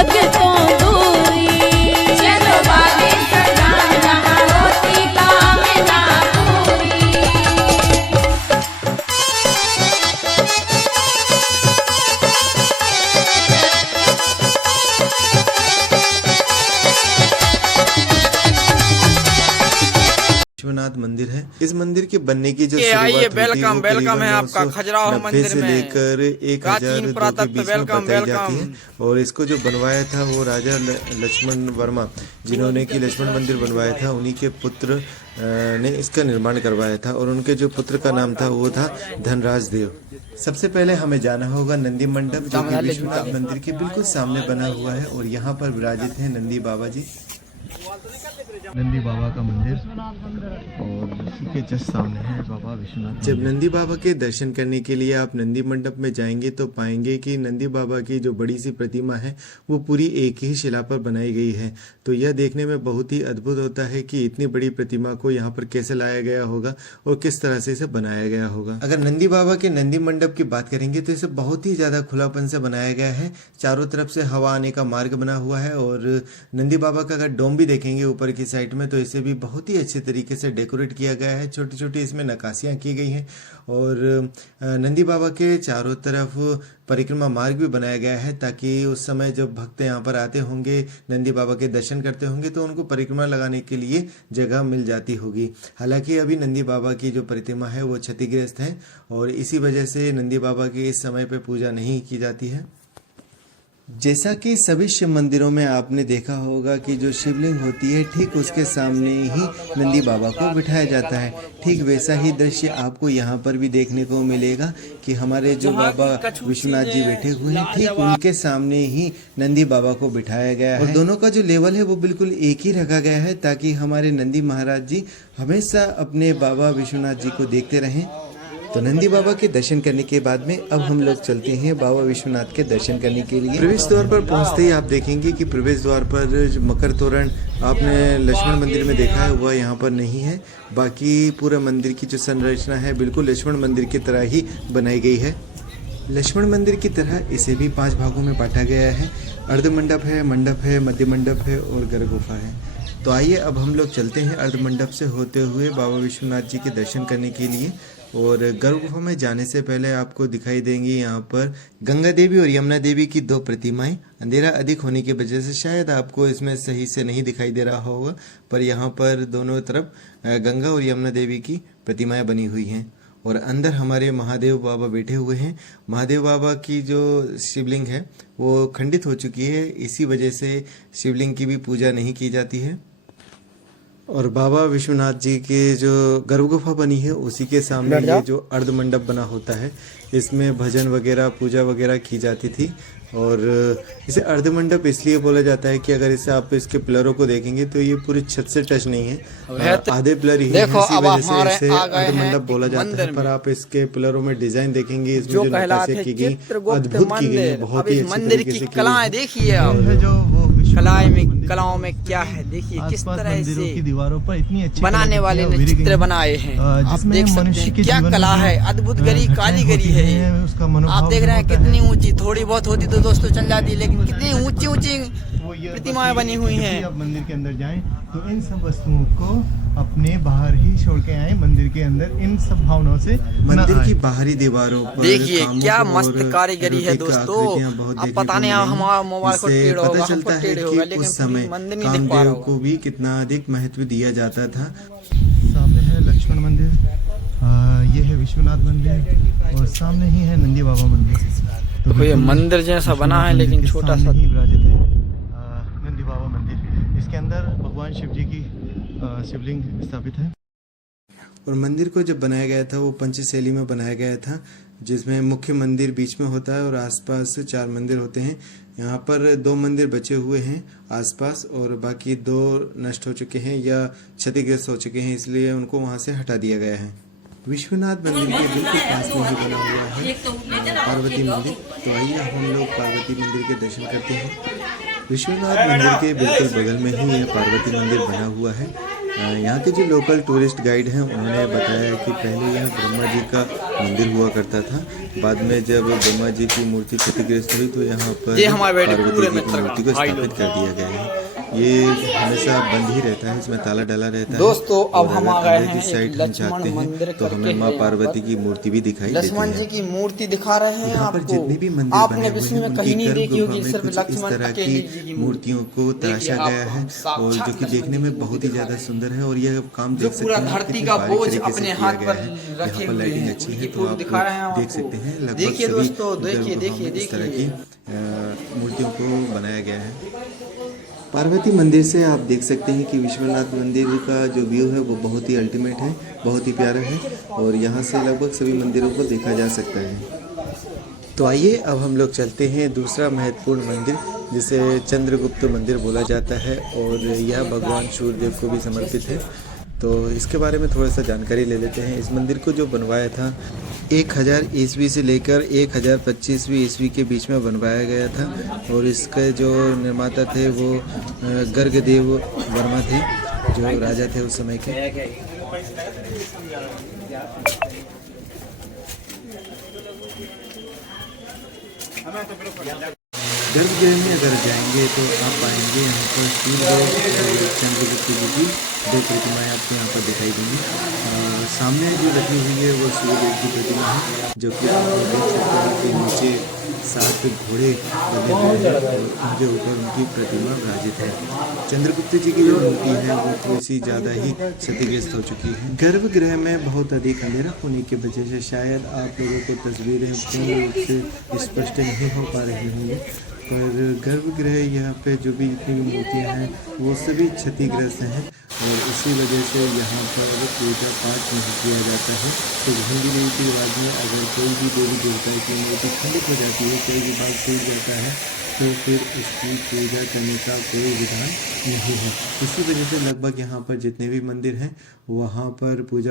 भगतों दूरी। चलो बागेश्वर धाम जहाँ होती कामना पूरी। विश्वनाथ मंदिर है। इस मंदिर के बनने की जो आइए, शुरुआत वेलकम हुई थी वेलकम है आपका खजुराहो मंदिर से में लेकर 1002 के बीच में बताई जाती है। और इसको जो बनवाया था वो राजा लक्ष्मण वर्मा, जिन्होंने की लक्ष्मण मंदिर बनवाया था, उन्हीं के पुत्र ने इसका निर्माण करवाया था। और उनके जो पुत्र का नाम था वो था धनराज देव। सबसे पहले हमें जाना होगा नंदी मंडप, जो कि विश्वनाथ मंदिर के बिल्कुल सामने बना हुआ है। और यहाँ पर विराजित है नंदी बाबा जी, नंदी बाबा का मंदिर, और उसी के जस्ट सामने है बाबा विश्वनाथ। जब नंदी बाबा के दर्शन करने के लिए आप नंदी मंडप में जाएंगे तो पाएंगे कि नंदी बाबा की जो बड़ी सी प्रतिमा है वो पूरी एक ही शिला पर बनाई गई है। तो यह देखने में बहुत ही अद्भुत होता है कि इतनी बड़ी प्रतिमा को यहाँ पर कैसे लाया गया होगा और किस तरह से इसे बनाया गया होगा। अगर नंदी बाबा के नंदी मंडप की बात करेंगे तो इसे बहुत ही ज्यादा खुलापन से बनाया गया है। चारों तरफ से हवा आने का मार्ग बना हुआ है। और नंदी बाबा का अगर डोम भी देखेंगे ऊपर की साइड में तो इसे भी बहुत ही अच्छे तरीके से डेकोरेट किया गया है। छोटी छोटी इसमें नक्काशियां की गई हैं। और नंदी बाबा के चारों तरफ परिक्रमा मार्ग भी बनाया गया है, ताकि उस समय जब भक्त यहाँ पर आते होंगे, नंदी बाबा के दर्शन करते होंगे, तो उनको परिक्रमा लगाने के लिए जगह मिल जाती होगी। हालांकि अभी नंदी बाबा की जो प्रतिमा है वो क्षतिग्रस्त है और इसी वजह से नंदी बाबा की इस समय पे पूजा नहीं की जाती है। जैसा कि सभी शिव मंदिरों में आपने देखा होगा कि जो शिवलिंग होती है ठीक उसके सामने ही नंदी बाबा को बिठाया जाता है। ठीक वैसा ही दृश्य आपको यहाँ पर भी देखने को मिलेगा कि हमारे जो बाबा विश्वनाथ जी बैठे हुए हैं ठीक उनके सामने ही नंदी बाबा को बिठाया गया है। और दोनों का जो लेवल है वो बिल्कुल एक ही रखा गया है, ताकि हमारे नंदी महाराज जी हमेशा अपने बाबा विश्वनाथ जी को देखते रहें। तो नंदी बाबा के दर्शन करने के बाद में अब हम लोग चलते हैं बाबा विश्वनाथ के दर्शन करने के लिए। प्रवेश द्वार पर पहुंचते ही आप देखेंगे कि प्रवेश द्वार पर मकर तोरण आपने लक्ष्मण मंदिर में देखा है वह यहाँ पर नहीं है। बाकी पूरा मंदिर की जो संरचना है बिल्कुल लक्ष्मण मंदिर की तरह ही बनाई गई है। लक्ष्मण मंदिर की तरह इसे भी 5 भागों में बांटा गया है। अर्ध मंडप है, मंडप है, मध्य मंडप है और गर्भ गुफा है। तो आइए अब हम लोग चलते हैं अर्ध मंडप से होते हुए बाबा विश्वनाथ जी के दर्शन करने के लिए। और गर्भ गुफा में जाने से पहले आपको दिखाई देंगी यहाँ पर गंगा देवी और यमुना देवी की 2 प्रतिमाएं। अंधेरा अधिक होने की वजह से शायद आपको इसमें सही से नहीं दिखाई दे रहा होगा, पर यहाँ पर दोनों तरफ गंगा और यमुना देवी की प्रतिमाएं बनी हुई हैं। और अंदर हमारे महादेव बाबा बैठे हुए हैं। महादेव बाबा की जो शिवलिंग है वो खंडित हो चुकी है, इसी वजह से शिवलिंग की भी पूजा नहीं की जाती है। और बाबा विश्वनाथ जी के जो गर्भ गुफा बनी है उसी के सामने ये जो अर्ध मंडप बना होता है, इसमें भजन वगैरह पूजा वगैरह की जाती थी। और इसे अर्ध मंडप इसलिए बोला जाता है कि अगर इसे आप इसके पिलरों को देखेंगे तो ये पूरी छत से टच नहीं है, आधे पिलर ही है, इसी वजह से इसे अर्ध मंडप बोला जाता है। पर आप इसके पिलरों में डिजाइन देखेंगे, इसमें जो नक्काशियां की गई अद्भुत की गई है, बहुत ही मंदिर की कलाएं देखिए आप। कलाओं में क्या है देखिए, किस तरह से दीवारों पर इतनी अच्छी बनाने वाले ने चित्र बनाए हैं। आप देख सकते हैं क्या कला है, अद्भुत कारीगरी है। आप देख रहे हैं कितनी ऊंची, थोड़ी बहुत होती तो दोस्तों चल जाती, लेकिन कितनी ऊंची ऊंची प्रतिमाएं बनी हुई हैं। आप मंदिर के अंदर जाएं तो इन सब वस्तुओं को अपने बाहर ही छोड़ के आए मंदिर के अंदर, इन सब भावनाओं से। मंदिर की बाहरी दीवारों पर देखिए क्या मस्त कारीगरी है दोस्तों। अब पता नहीं हमारा मोबाइल को टेढ़ होगा, पता चलता है कि उस समय कामदेव को भी कितना अधिक महत्व दिया जाता था। सामने है लक्ष्मण मंदिर, ये है विश्वनाथ मंदिर और सामने ही है नंदी बाबा मंदिर। तो ये मंदिर जैसा बना है लेकिन छोटा सा ही विराजित है नंदी बाबा मंदिर। इसके अंदर भगवान शिव जी की शिवलिंग स्थापित है। और मंदिर को जब बनाया गया था वो पंचशैली में बनाया गया था, जिसमें मुख्य मंदिर बीच में होता है और आसपास 4 मंदिर होते हैं। यहाँ पर 2 मंदिर बचे हुए हैं आसपास और बाकी 2 नष्ट हो चुके हैं या क्षतिग्रस्त हो चुके हैं, इसलिए उनको वहाँ से हटा दिया गया है। विश्वनाथ मंदिर के बिल्कुल पास में ही बना हुआ है पार्वती मंदिर। तो आइए हम लोग पार्वती मंदिर के दर्शन करते हैं। विश्वनाथ मंदिर के बिल्कुल बगल में ही यह पार्वती मंदिर बना हुआ है। यहाँ के जो लोकल टूरिस्ट गाइड हैं उन्होंने बताया कि पहले यहाँ ब्रह्मा जी का मंदिर हुआ करता था। बाद में जब ब्रह्मा जी की मूर्ति क्षतिग्रस्त हुई तो यहाँ पर पार्वती जी की मूर्ति को स्थापित कर दिया गया है। ये हमेशा बंद ही रहता है, इसमें ताला डाला रहता है। दोस्तों अब हम आ गए हैं साइड हम चाहते हैं तो हमें माँ पार्वती की मूर्ति भी दिखाई देती है। लक्ष्मण जी की मूर्ति दिखा रहे हैं यहाँ पर जितने भी मंदिर आपने बने विश्व हुए हैं में कहीं नहीं उनकी देखी होगी, गर्भगुफा में सिर्फ कुछ इस लक्ष्मण तरह अकेले की जी की मूर्तियों को तराशा गया है और जो कि देखने में बहुत ही ज्यादा सुंदर है। और यह काम देख सकते हैं धरती का बोझ अपने हाथ पर रखे हुए लाइटिंग हैं, अच्छी उनकी है तो आप दिखा रहे हैं देख सकते हैं। लगभग देखिए सभी दोस्तों, देखिए गर्भगुफाओं में इस तरह देखिए की मूर्तियों को बनाया गया है। पार्वती मंदिर से आप देख सकते हैं कि विश्वनाथ मंदिर का जो व्यू है वो बहुत ही अल्टीमेट है, बहुत ही प्यारा है और यहाँ से लगभग सभी मंदिरों को देखा जा सकता है। तो आइए अब हम लोग चलते हैं दूसरा महत्वपूर्ण मंदिर जिसे चंद्रगुप्त मंदिर बोला जाता है और यह भगवान सूर्यदेव को भी समर्पित है। तो इसके बारे में थोड़ा सा जानकारी ले लेते हैं। इस मंदिर को जो बनवाया था 1000 ईस्वी से लेकर 1025वीं ईस्वी के बीच में बनवाया गया था और इसके जो निर्माता थे वो गर्गदेव वर्मा थे जो राजा थे उस समय के। गर्भगृह में अगर जाएंगे तो आप पाएंगे यहाँ पर सूर्य चंद्रगुप्त जी की 2 प्रतिमाएं आपको यहाँ पर दिखाई देंगी। सामने जो रखी हुई है वो सूर्यदेव की प्रतिमा है जो कि आप देख सकते हैं कि नीचे 7 घोड़े बने हुए हैं और उनके ऊपर उनकी प्रतिमा विराजित है। चंद्रगुप्त जी की जो मूर्ति है वो थोड़ी सी ज़्यादा ही क्षतिग्रस्त हो चुकी है। गर्भगृह में बहुत अधिक अंधेरा होने की वजह से शायद आप लोगों को तस्वीरें पूर्ण रूप से स्पष्ट नहीं हो पा रही होंगी, पर गर्भगृह यहाँ पे जो भी जितनी मूर्तियाँ हैं वो सभी क्षतिग्रस्त हैं और इसी वजह से यहाँ पर पूजा पाठ नहीं किया जाता है। तो हिंदू रीति रिवाज में अगर कोई भी देवी देवता की मूर्ति खंडित हो जाती है, कोई भी भाग टूट जाता है तो फिर उसकी पूजा करने का कोई विधान नहीं है। इसी वजह से लगभग यहाँ पर जितने भी मंदिर हैं वहाँ पर पूजा